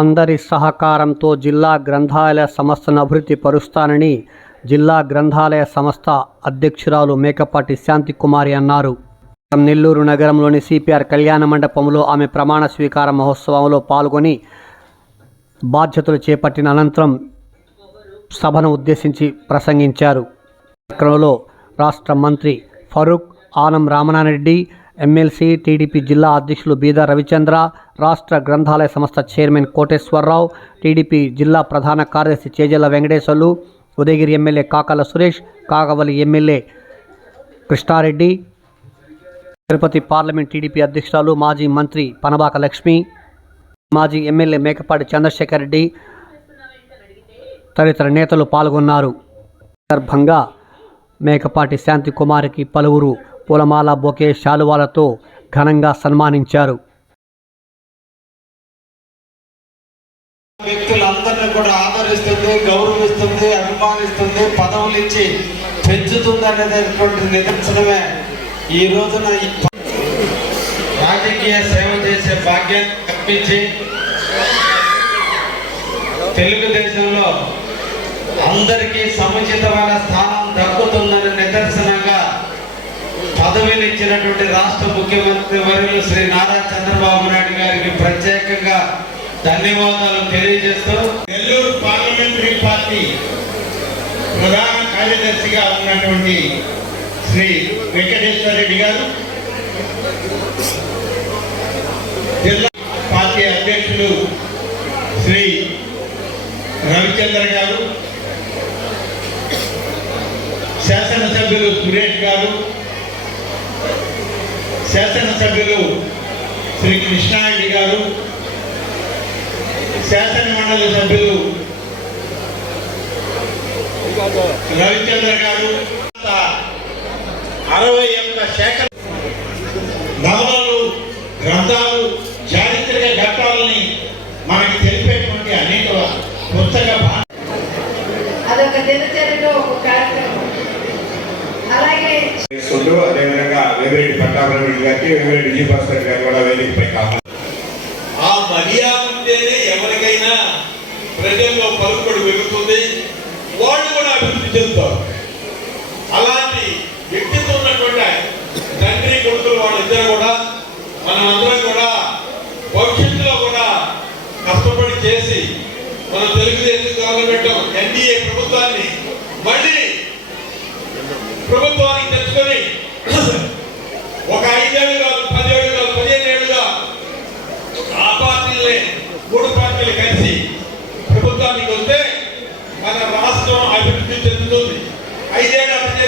అందరి సహకారంతో జిల్లా గ్రంథాలయ సంస్థను అభివృద్ధి పరుస్తానని జిల్లా గ్రంథాలయ సంస్థ అధ్యక్షురాలు మేకపాటి శాంతికుమారి అన్నారు. నెల్లూరు నగరంలోని సిపిఆర్ కళ్యాణ మండపంలో ఆమె ప్రమాణ స్వీకార మహోత్సవంలో పాల్గొని బాధ్యతలు చేపట్టిన అనంతరం సభను ఉద్దేశించి ప్రసంగించారు. కార్యక్రమంలో రాష్ట్ర మంత్రి ఫరూక్ ఆనం రామనారెడ్డి ఎమ్మెల్సీ టీడీపీ జిల్లా అధ్యక్షులు బీదా రవిచంద్ర రాష్ట్ర గ్రంథాలయ సంస్థ చైర్మన్ కోటేశ్వరరావు టీడీపీ జిల్లా ప్రధాన కార్యదర్శి Chejalla Venkateswarlu Udayagiri MLA Kakala Suresh Kagavali MLA Krishnareddy Tirupati parliament TDP అధ్యక్షురాలు మాజీ మంత్రి పనబాక లక్ష్మి మాజీ ఎమ్మెల్యే మేకపాటి చంద్రశేఖర్ రెడ్డి తదితర నేతలు పాల్గొన్నారు. సందర్భంగా మేకపాటి శాంతి కుమారికి పలువురు పూలమాల బొకే శాలువాలతో ఘనంగా సన్మానించారు. వ్యక్తులందరినీ కూడా ఆదరిస్తుంది గౌరవిస్తుంది అభిమానిస్తుంది పదవులు ఇచ్చి పెంచుతుంది అనేటటువంటి నిదర్శనమే ఈ రోజున రాజకీయ సేవ చేసే భాగ్యం తప్పించి తెలుగుదేశంలో అందరికీ సముచితమైన స్థానం దక్కుతుందని హామీలు ఇచ్చినటువంటి రాష్ట్ర ముఖ్యమంత్రి వర్యులు శ్రీ నారా చంద్రబాబు నాయుడు గారికి ప్రత్యేకంగా ధన్యవాదాలు తెలియజేస్తూ నెల్లూరు పార్లమెంటరీ పార్టీ ప్రధాన కార్యదర్శిగా ఉన్నటువంటి శ్రీ వెంకటేశ్వర రెడ్డి గారు జిల్లా పార్టీ అధ్యక్షులు శ్రీ రవిచంద్ర గారు శాసనసభ్యులు సురేష్ గారు శాసనసభ్యులు శ్రీ కృష్ణారెడ్డి గారు శాసన మండలి సభ్యులు రవిచంద్ర గారు అరవై ఒక్క శాఖ నవలలు గ్రంథాలు చారిత్రక ఘట్టాలని మనకి తెలిపేటువంటి అనేక పుస్తక అదొక దినచర్యలో ఒక కార్యక్రమం. అలాగే అదేవిధంగా వేమిరెడ్డి పట్టాభిరెడ్డి గారికి వేమిరెడ్డి విజయభాస్కర్ గారు కూడా వేదికపై కావాలి. ఆ మర్యాద ఉంటేనే ఎవరికైనా ప్రజల్లో పలుకుబడి పెరుగుతుంది. వాళ్ళు కూడా అభివృద్ధి చెందుతారు. అలాంటి వ్యక్తిత్వం ఉన్నటువంటి తండ్రి కొడుకులు వాళ్ళిద్దరు కూడా మనమందరం అందరం కూడా భవిష్యత్తులో కూడా కష్టపడి చేసి మన తెలుగుదేశం గవర్నమెంట్ ఎన్డీఏ ప్రభుత్వాన్ని మళ్ళీ ప్రభుత్వానికి తెచ్చుకొని ఒక ఐదేళ్ళు కాదు పదేళ్ళు కాదు పదిహేను ఏళ్ళుగా ఆ పార్టీలే మూడు పార్టీలు కలిసి ప్రభుత్వానికి వస్తే మన రాష్ట్రం అభివృద్ధి చెందుతుంది. ఐదేళ్ళు అభివృద్ధి